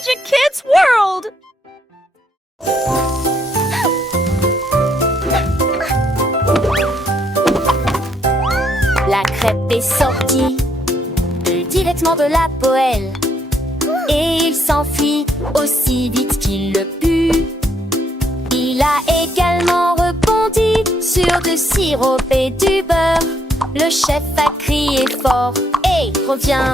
Magic Kids World! La crêpe est sortie directement de la poêle et il s'enfuit aussi vite qu'il le put. Il a également rebondi sur du sirop et du beurre. Le chef a crié fort « Hey, reviens !»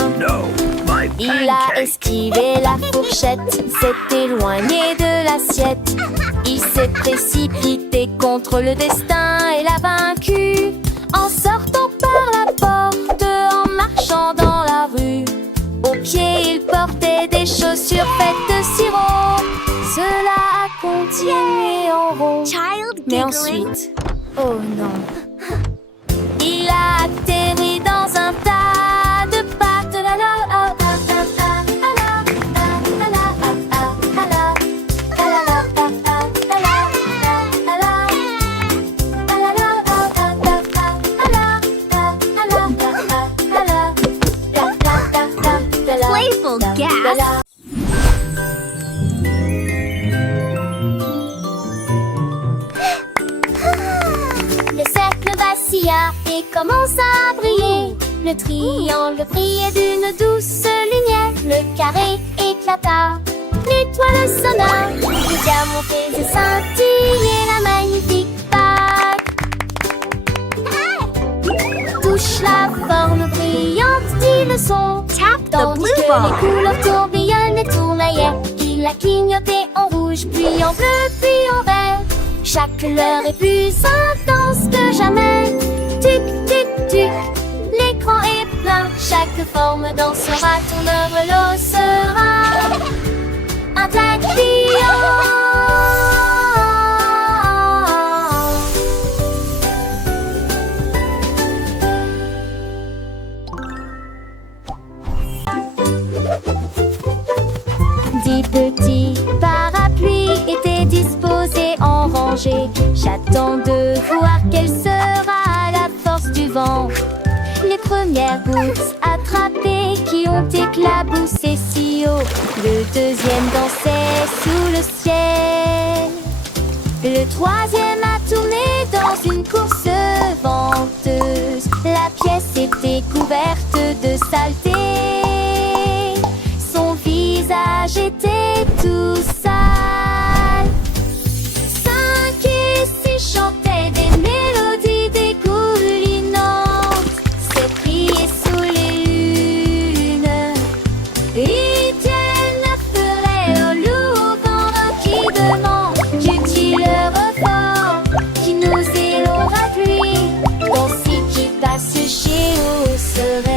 Il a esquivé la fourchette, s'est éloigné de l'assiette. Il s'est précipité contre le destin et l'a vaincu. En sortant par la porte, en marchant dans la rue, aux pieds il portait des chaussures faites de sirop. Cela a continué en rond. Mais ensuite, oh non, il a atterri dans un tas de pâtes. Playful gas! Le cercle vacilla et commença à briller. Le triangle brillait d'une douce lumière. Le carré éclata, l'étoile sonna. Le diamant faisait scintiller la magnifique bague. Touche la forme brillante, dit le son. Tandis que les couleurs tourbillonnent et tournaillaient. Il a clignoté en rouge, puis en bleu, puis en vert. Chaque couleur est plus intense que jamais. Tic, tic, tic, l'écran est plein. Chaque forme dansera, ton œuvre sera un tatillon. Dix petits parapluies étaient disposés en rangée. J'attends de voir quelle sera la force du vent. Les premières gouttes attrapées qui ont éclaboussé si haut. Le deuxième dansait sous le ciel. Le troisième a tourné dans une course venteuse. La pièce était couverte de saleté. Son visage était tout sale. 5 et 6 chantaient des mélodies dégoulinantes. C'est prier sous les lunes. Ils tiennent la forêt au loup pendant qu'ils demandent qu'est-il le refort qui nous élora pluie. Ainsi qui passe chez au soleil.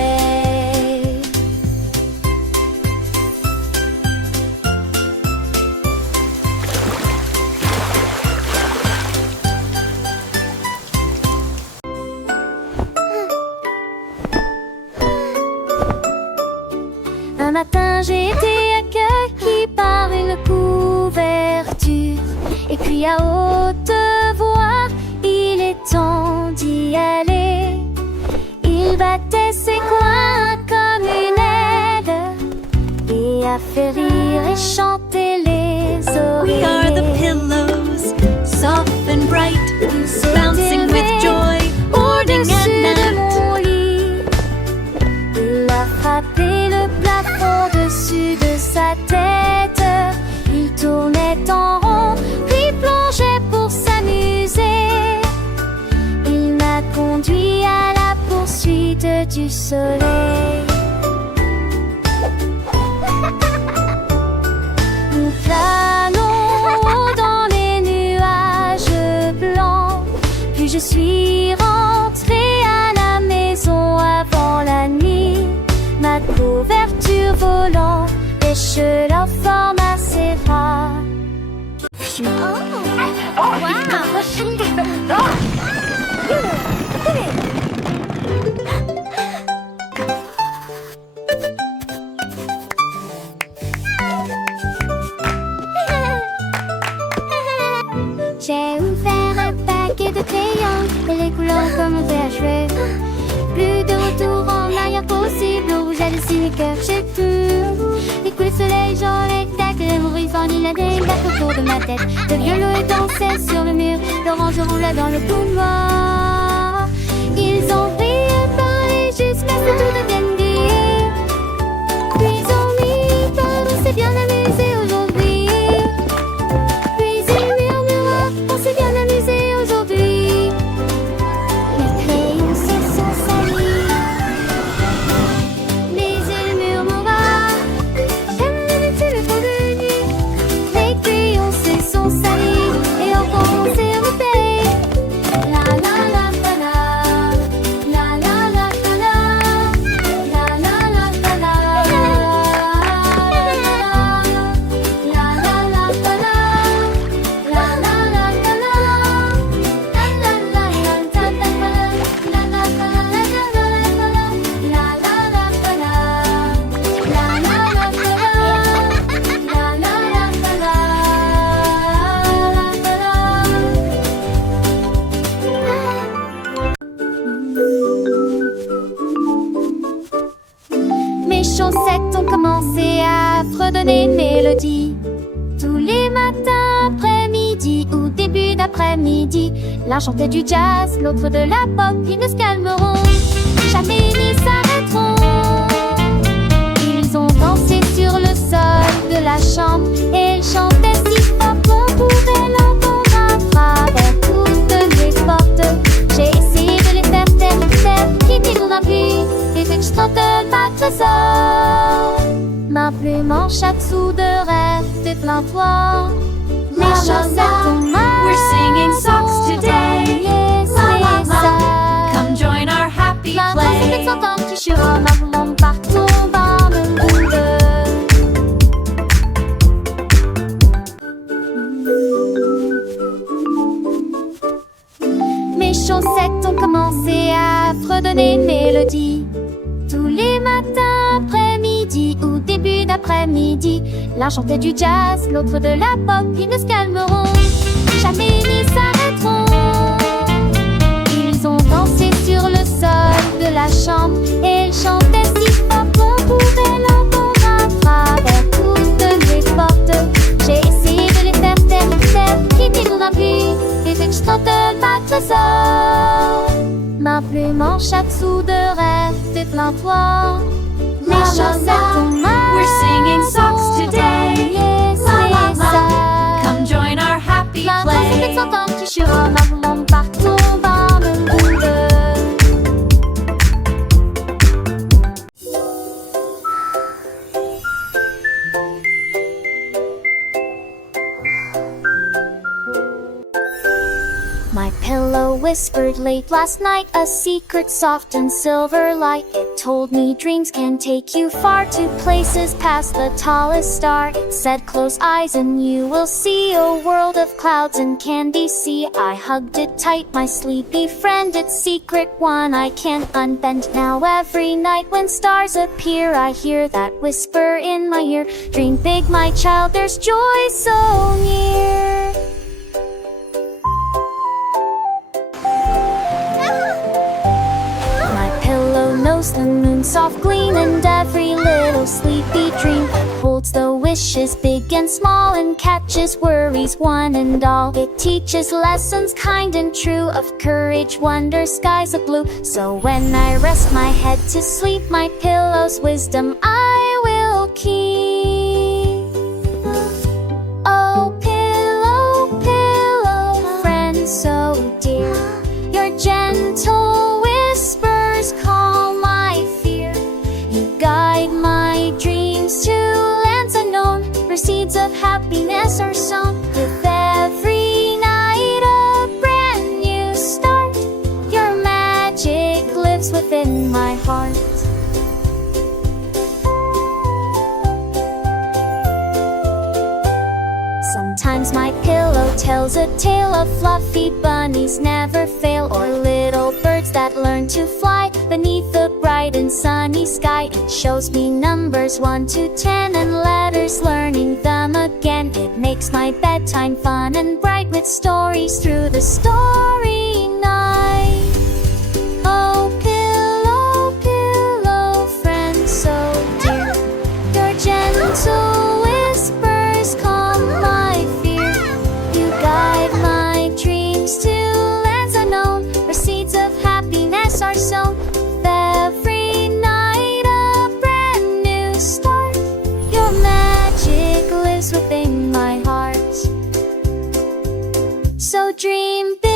Un matin j'ai été accueillie par une couverture. Et puis à haute voix, il est temps d'y aller. Il battait ses coins comme une aile et a fait rire et chanter les oreilles. We are the pillows, soft and bright, bouncing with joy, morning and night. Mon lit, il a frappé le plafond dessus de sa tête. Il tournait en rond, puis plongeait pour s'amuser. Il m'a conduit à la poursuite du soleil. Nous planons dans les nuages blancs. Puis je suis rentrée à la maison avant la nuit. Ma couverture volant pêche leur forme assez rare. J'ai ouvert un paquet de crayons et les couleurs commençaient à jouer. Plus de retour en arrière possible, rouge par-dessus les cœurs, je cours. Écoute le soleil, genre les mauvais vent, il a des bacs autour de ma tête. Le violon dansait sur le mur, l'orange roulait dans le couloir. Ils ont prié, parlé jusqu'à ce que tout devienne dur. Puis ont mis par on s'est bien amusé aujourd'hui. Puis il murmura, on s'est bien amusé aujourd'hui. Les crayons se sont salis. Mais il murmura, j'aime tu le fond de nuit. Les crayons se sont salis et ont commencé à me payer. La la la la la, la la la la la, la la la la la, la la la la, la la la la la, la la la la Mes chaussettes ont commencé à fredonner une mélodie. Tous les matins, après-midi ou début d'après-midi, l'un chantait du jazz, l'autre de la pop. Ils ne se calmeront jamais ni s'arrêteront. Ils ont dansé sur le sol de la chambre et ils chantaient si fort qu'on pouvait l'entendre à travers toutes les portes. J'ai essayé de les faire taire, qui dit qu'on a pu, et que je tente de battre ça. Ma plume en chaque sou de rêve, déplains-toi. Les chaussettes ont mal. We're singing songs today. Yes, La, la, c'est la. ça. Come join our happy La danse play. est s'entendre qui chuchote ma blonde partout dans le monde. Mes chaussettes ont commencé à fredonner une mélodie. Tous les matins, après-midi ou début d'après-midi, l'un chantait du jazz, l'autre de la pop. Ils ne se calmeront jamais ni s'arrêteront. Ils ont dansé sur le sol de la chambre et ils chantaient si fort qu'on pouvait l'entendre à travers toutes les portes. J'ai essayé de les faire taire, qui dit qu'on a pu, et que je tente de battre ça. Ma plume en chaque sou de rêve, déplains-toi. Les chaussettes ont mal. We're singing songs today. Yes, La, la, c'est la. ça. Come join our happy La danse est play. s'entendre qui chuchote ma blonde partout dans le monde. My pillow whispered late last night a secret soft and silver light. It told me dreams can take you far to places past the tallest star. It said close eyes and you will see a world of clouds and candy sea. I hugged it tight, my sleepy friend, its secret one I can't unbend. Now every night when stars appear I hear that whisper in my ear. Dream big my child, there's joy so near. My pillow knows the moon's soft gleam, and every little sleepy dream holds the wishes big and small and catches worries one and all. It teaches lessons kind and true of courage, wonder, skies of blue. So when I rest my head to sleep, my pillow's wisdom I will keep. Oh, pillow, pillow, friend so dear, your gentle whispers calm my fear. You guide my dreams to lands unknown, where seeds of happiness are sown. With every night a brand new start, your magic lives within my heart. Sometimes my pillow tells a tale of fluffy bunnies never fail, or little birds that learn to fly beneath the bright and sunny sky. It shows me numbers 1 to 10 and letters, learning them again. It makes my bedtime fun and bright with stories through the story night. Oh, pillow, pillow, friend so dream big.